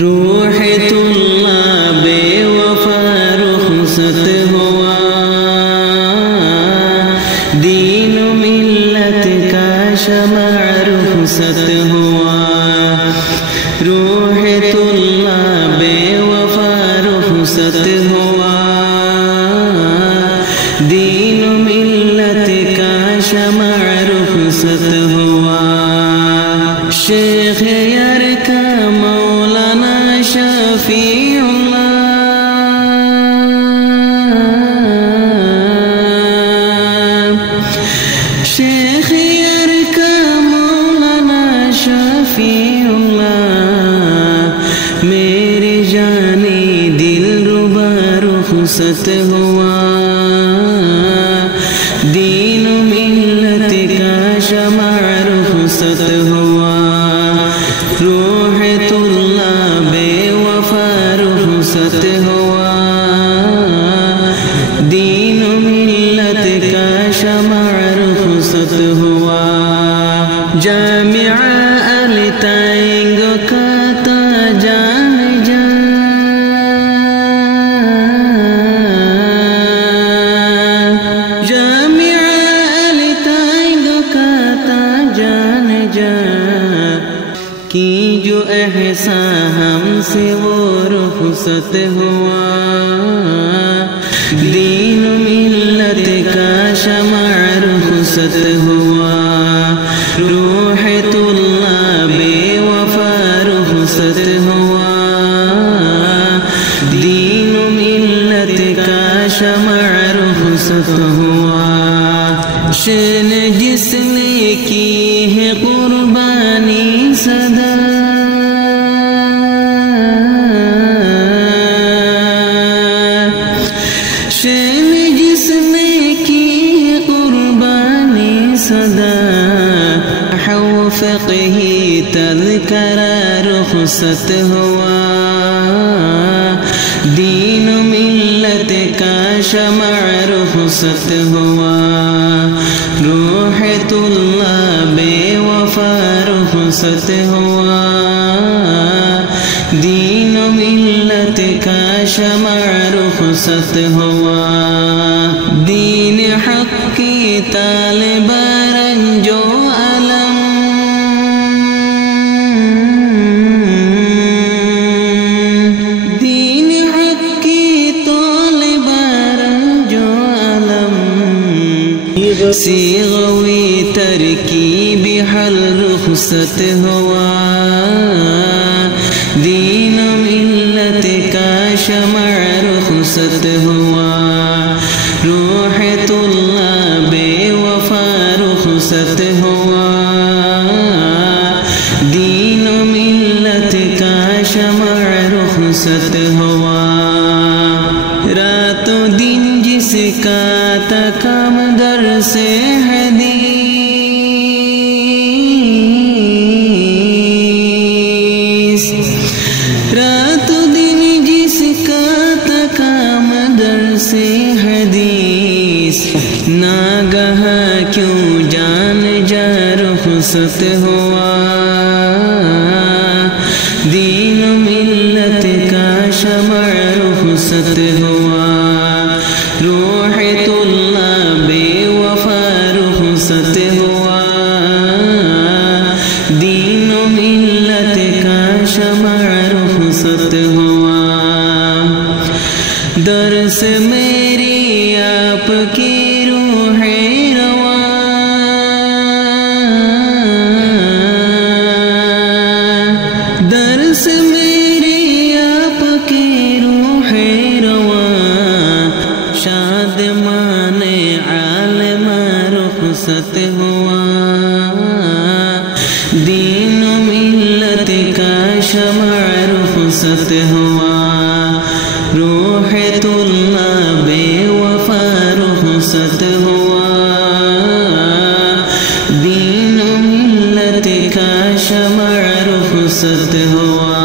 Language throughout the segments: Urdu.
روح طلاب وفا رخصت ہوا، دین ملت کا شمع رخصت ہوا، روح طلاب وفا رخصت ہوا، دین ملت کا شمع رخصت ہوا، شیخ یرکا مولانا شفیع اللہ، شیخ یرکا مولانا شفیع اللہ، میری جانی دل ربا رخصت ہوا، دین ملت کا شمع رخصت ہوا، روح طلاب وفا رخصت ہوا، دین ملت کا شمع رخصت ہوا، جامعہ التائنگ کا تاجان کی جو احسان ہم سے وہ رخصت ہوا، دین ملت کا شمع رخصت ہوا، روح طلاب وفا رخصت ہوا، دین ملت کا شمع رخصت ہوا، شن جس نے کی ہے قربانی صدا، شن جس نے کی ہے قربانی صدا، نحو فقہ تذکرہ رخصت ہوا، دین ملت کا شمع رخصت ہوا، روح طلاب وفا رخصت ہوا، دین ملت کا شمع رخصت ہوا، دین حق کی طالب رنجو علم، دین حق کی طالب رنجو علم، صیغوی ترکیب حل رخصت ہوا، دین ملت کا شمع رخصت ہوا، روح طلاب وفا رخصت ہوا، دین ملت کا شمع رخصت ہوا، رات و دن جس کا تکم در سے حدیث، رات و دن جس کا تکم در سے حدیث، ناگہاں کیوں جان جا رخصت ہوا، دین ملت کا شمع رخصت ہوا، روح طلاب وفا رخصت ہوا، دین ملت کا شمع رخصت ہوا، درس میری آپ کی روح رواں، درس میری آپ کی روح رواں، شادمان عالم رخصت ہوا، دین ملت کا شمع رخصت ہوا، روح طلاب وفا رخصت ہوا، دین ملت کا شمع رخصت ہوا،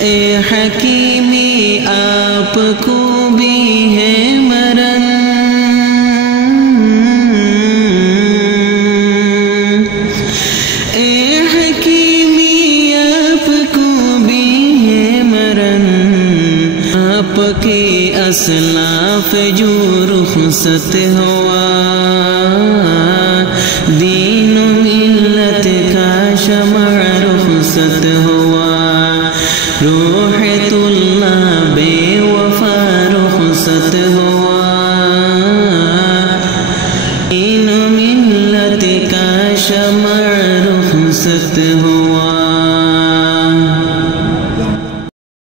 اے حکیمی آپ کو بھی ہے مرن، اے حکیمی آپ کو کے اسلاف جو رخصت ہوا، دین و ملت کا شمع رخصت ہوا، روح اللہ بے وفا رخصت ہوا، دین و ملت کا شمع رخصت